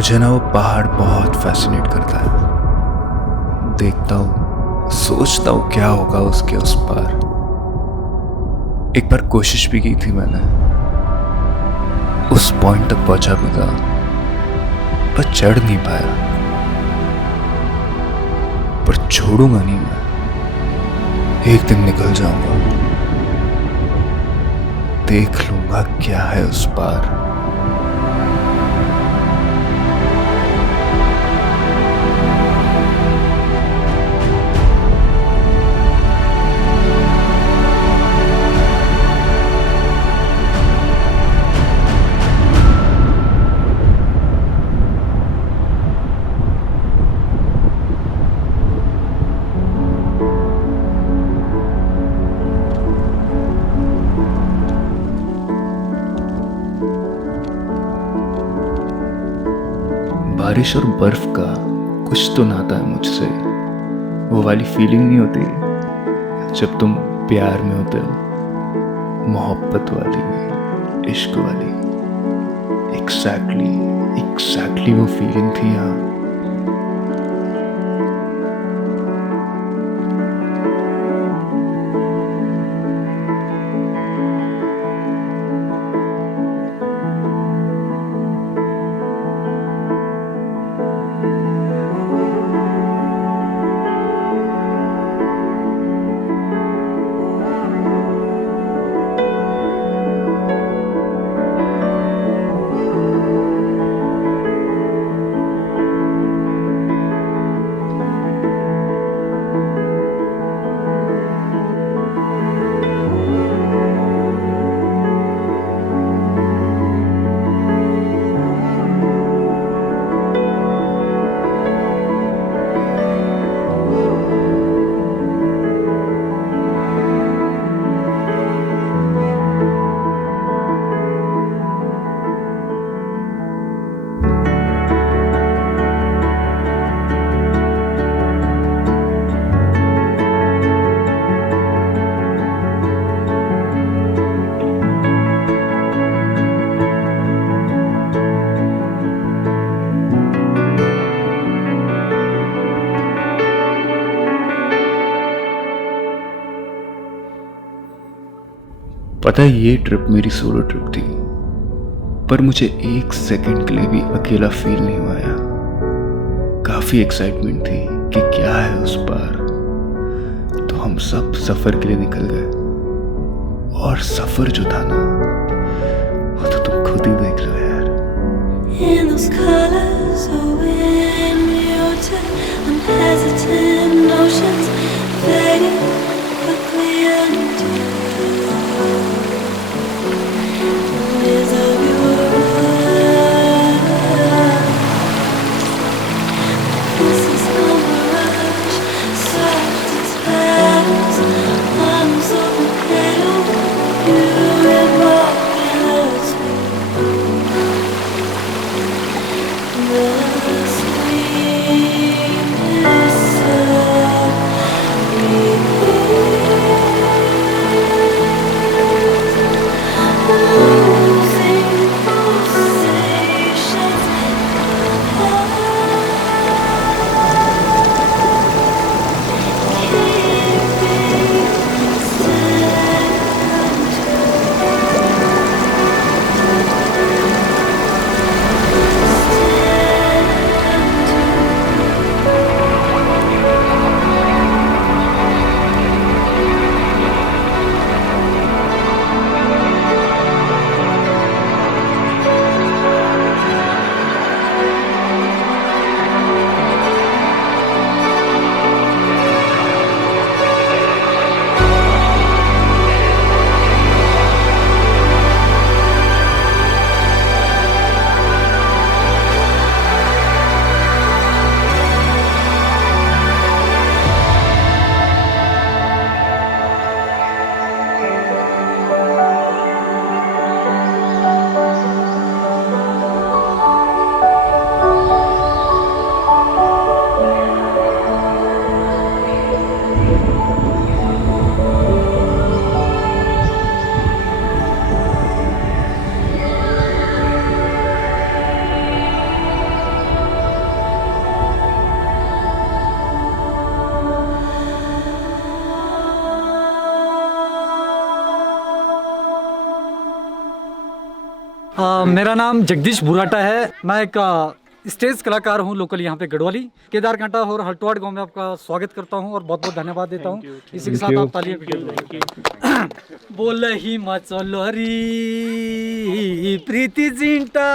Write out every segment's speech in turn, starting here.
मुझे ना वो पहाड़ बहुत फैसिनेट करता है। देखता हूँ, सोचता हूँ क्या होगा उसके उस पार। एक बार कोशिश भी की थी मैंने, उस पॉइंट तक पहुंचा भी था, पर चढ़ नहीं पाया। पर छोड़ूंगा नहीं मैं, एक दिन निकल जाऊंगा, देख लूंगा क्या है उस पार। बारिश और बर्फ का कुछ तो नाता है मुझसे। वो वाली फीलिंग नहीं होती जब तुम प्यार में होते हो, मोहब्बत वाली, इश्क वाली। एग्जैक्टली वो फीलिंग थी यहाँ। पता है, ये ट्रिप मेरी सोलो ट्रिप थी, पर मुझे एक सेकंड के लिए भी अकेला फील नहीं हुआ यार। काफी एक्साइटमेंट थी कि क्या है उस पार। तो हम सब सफर के लिए निकल गए, और सफर जो था ना, वो तो तुम खुद ही देख लो यार। In those colors, oh, in your unhesitant notions, fading quickly into is of your this is no mirage, soft as petals, arms open cradle, you embrace the sweetness of मेरा नाम जगदीश बुराटा है। मैं एक स्टेज कलाकार हूँ लोकल यहाँ पे गढ़वाली केदारकांठा और हल्टवाड़ गांव में आपका स्वागत करता हूँ और बहुत बहुत धन्यवाद देता हूँ। इसी के साथ आप तालियां बजाइए। बोल ही मचलोरी प्रीति जिंटा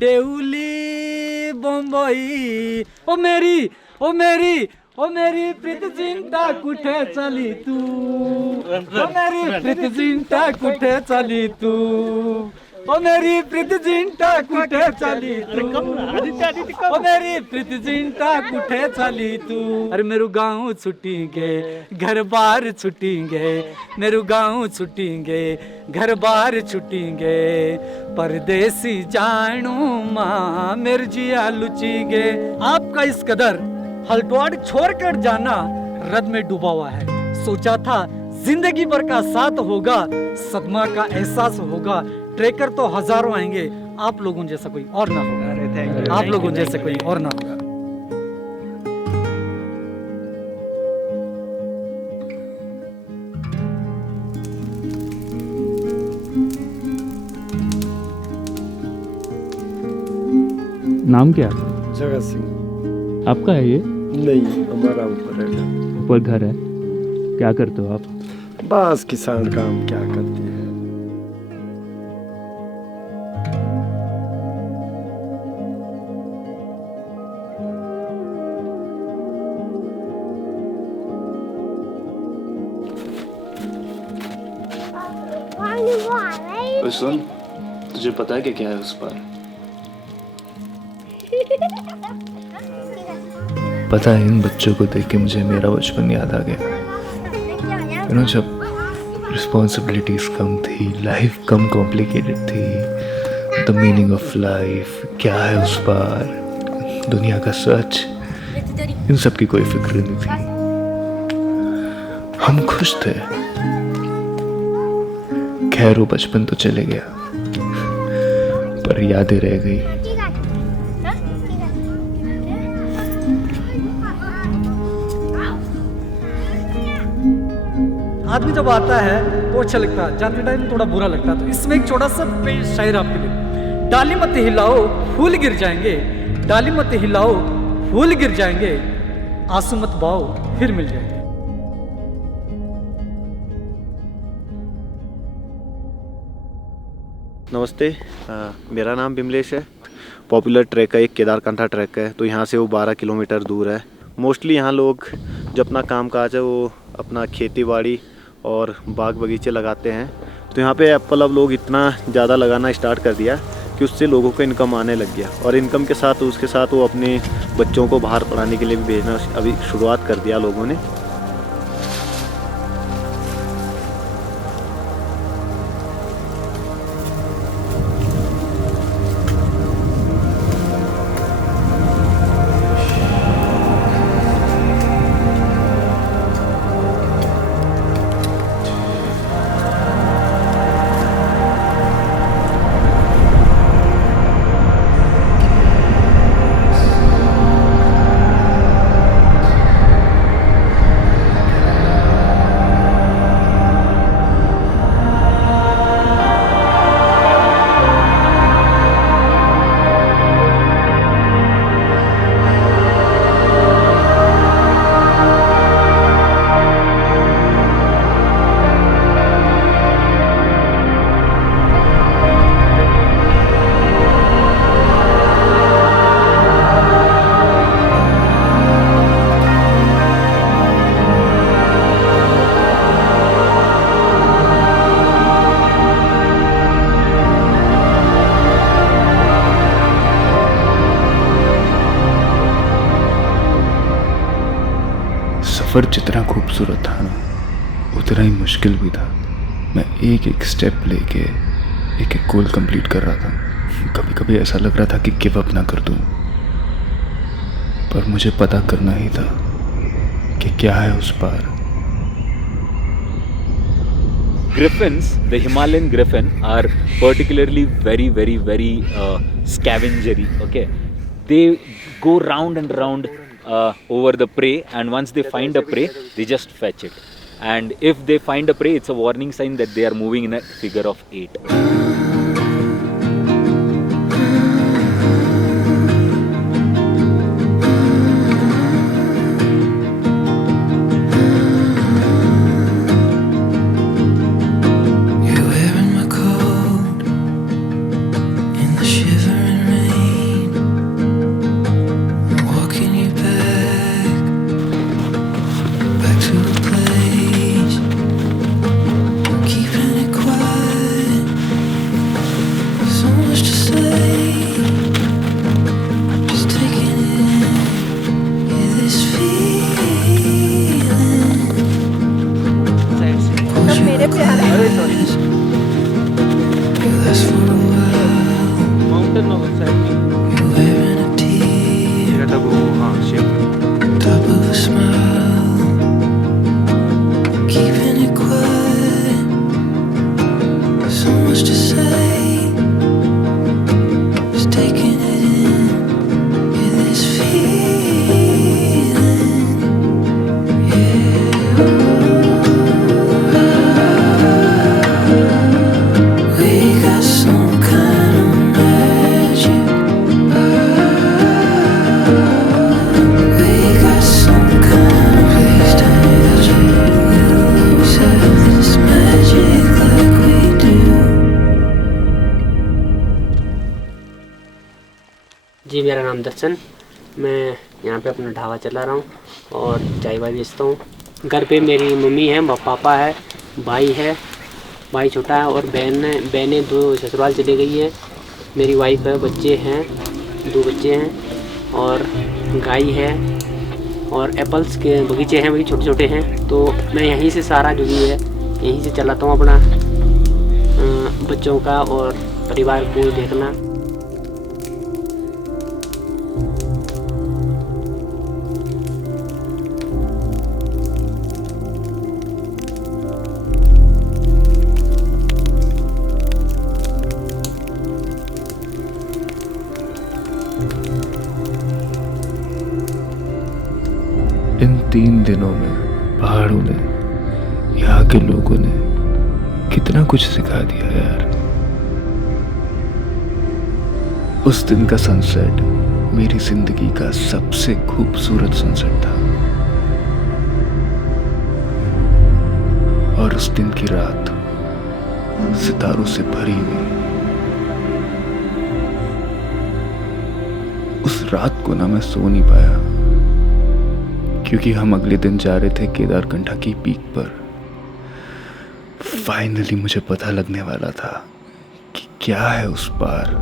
देउली बम्बई ओ मेरी ओ मेरी ओ मेरी प्रीति जिंटा कुठे चली तू ओ मेरी प्रीति जिंटा कुठे चली तू ओ मेरी प्रीति जिंटा कुठे चली तू ओ मेरी प्रीति जिंटा कुठे चली तू। अरे मेरू गाँव छुटेंगे घर बार छुटेंगे मेरू गाँव छुटेंगे घर बार छुटेंगे परदेसी जानू माँ मेरे जिया लुचेंगे। आपका इस कदर हल्टवाड़ छोड़कर जाना रद में डूबा हुआ है। सोचा था जिंदगी भर का साथ होगा सदमा का एहसास होगा। ट्रेकर तो हजारों आएंगे आप लोगों जैसा कोई और ना होगा। आप लोगों जैसा कोई और ना होगा। नाम क्या? जगत सिंह। आपका है ये? नहीं, हमारा ऊपर है। ऊपर घर है। क्या करते हो आप? बस किसान काम क्या करती है। ओए सुन, तुझे पता है कि क्या है उस पार? पता है, इन बच्चों को देख के मुझे मेरा बचपन याद आ गया। जब रिस्पॉन्सिबिलिटीज कम थी, लाइफ कम कॉम्प्लिकेटेड थी। द मीनिंग ऑफ लाइफ क्या है उस पार, दुनिया का सच, इन सब की कोई फिक्र नहीं थी। हम खुश थे। खैर वो बचपन तो चले गया पर यादें रह गई। आदमी जब आता है तो अच्छा लगता है, जाते टाइम थोड़ा बुरा लगता है। तो इसमें एक छोटा सा पेश शायर आपके लिए। डाली मत हिलाओ फूल गिर जाएंगे, डाली मत हिलाओ फूल गिर जाएंगे, आंसू मत बहाओ फिर मिल जाएंगे। नमस्ते, मेरा नाम बिमलेश है। पॉपुलर ट्रैक है, एक केदारकांठा ट्रैक है। तो यहाँ से वो 12 किलोमीटर दूर है। मोस्टली यहाँ लोग जो अपना काम काज है वो अपना खेती बाड़ी और बाग बगीचे लगाते हैं। तो यहाँ पे एप्पल अब लोग इतना ज़्यादा लगाना स्टार्ट कर दिया कि उससे लोगों को इनकम आने लग गया। और इनकम के साथ उसके साथ वो अपने बच्चों को बाहर पढ़ाने के लिए भी भेजना अभी शुरुआत कर दिया लोगों ने। सफ़र जितना खूबसूरत था ना उतना ही मुश्किल भी था। मैं एक एक स्टेप लेके एक एक गोल कंप्लीट कर रहा था। कभी कभी ऐसा लग रहा था कि गिव अप ना कर दूं, पर मुझे पता करना ही था कि क्या है उस पार। Griffins, the Himalayan griffin, are particularly very scavengery. Okay, they go round and round over the prey, and once they find a prey, they just fetch it. And if they find a prey, it's a warning sign that they are moving in a figure of 8. जी मेरा नाम दर्शन, मैं यहाँ पे अपना ढाबा चला रहा हूँ और चाय वाय बेचता हूँ। घर पे मेरी मम्मी है, पापा है, भाई है, भाई छोटा है और बहनें 2 ससुराल चली गई है। मेरी वाइफ है, बच्चे हैं, 2 बच्चे हैं और गाय है और एप्पल्स के बगीचे हैं, वही छोटे छोटे हैं। तो मैं यहीं से सारा जो भी है यहीं से चलाता हूँ अपना बच्चों का और परिवार को देखना। इन 3 दिनों में पहाड़ों ने, यहाँ के लोगों ने कितना कुछ सिखा दिया यार। उस दिन का सनसेट मेरी जिंदगी का सबसे खूबसूरत सनसेट था और उस दिन की रात सितारों से भरी हुई। उस रात को ना मैं सो नहीं पाया क्योंकि हम अगले दिन जा रहे थे केदारकंठा की पीक पर। फाइनली मुझे पता लगने वाला था कि क्या है उस पार।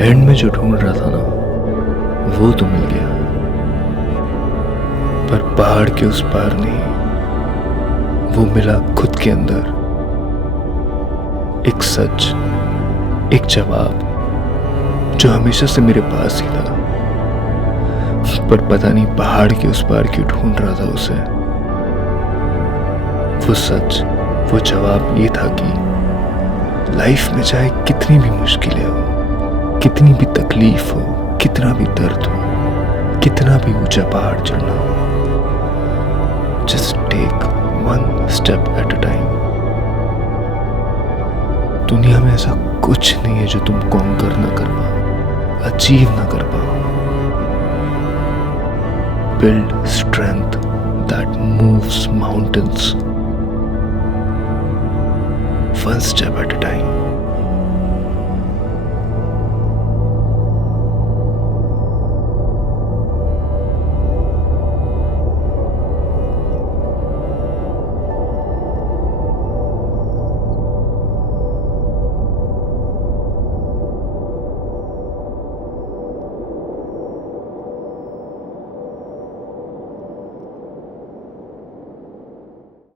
एंड में जो ढूंढ रहा था ना वो तो मिल गया, पर पहाड़ के उस पार नहीं, वो मिला खुद के अंदर। एक सच, एक जवाब जो हमेशा से मेरे पास ही था, पर पता नहीं पहाड़ के उस पार क्यों ढूंढ रहा था उसे। वो सच, वो जवाब ये था कि लाइफ में चाहे कितनी भी मुश्किलें हो, कितनी भी तकलीफ हो, कितना भी दर्द हो, कितना भी ऊंचा पहाड़ चढ़ना हो, just take 1 step at a time. दुनिया में ऐसा कुछ नहीं है जो तुम कॉन्कर ना कर पाओ, अचीव ना कर पाओ। Build strength that moves mountains, 1 step at a time.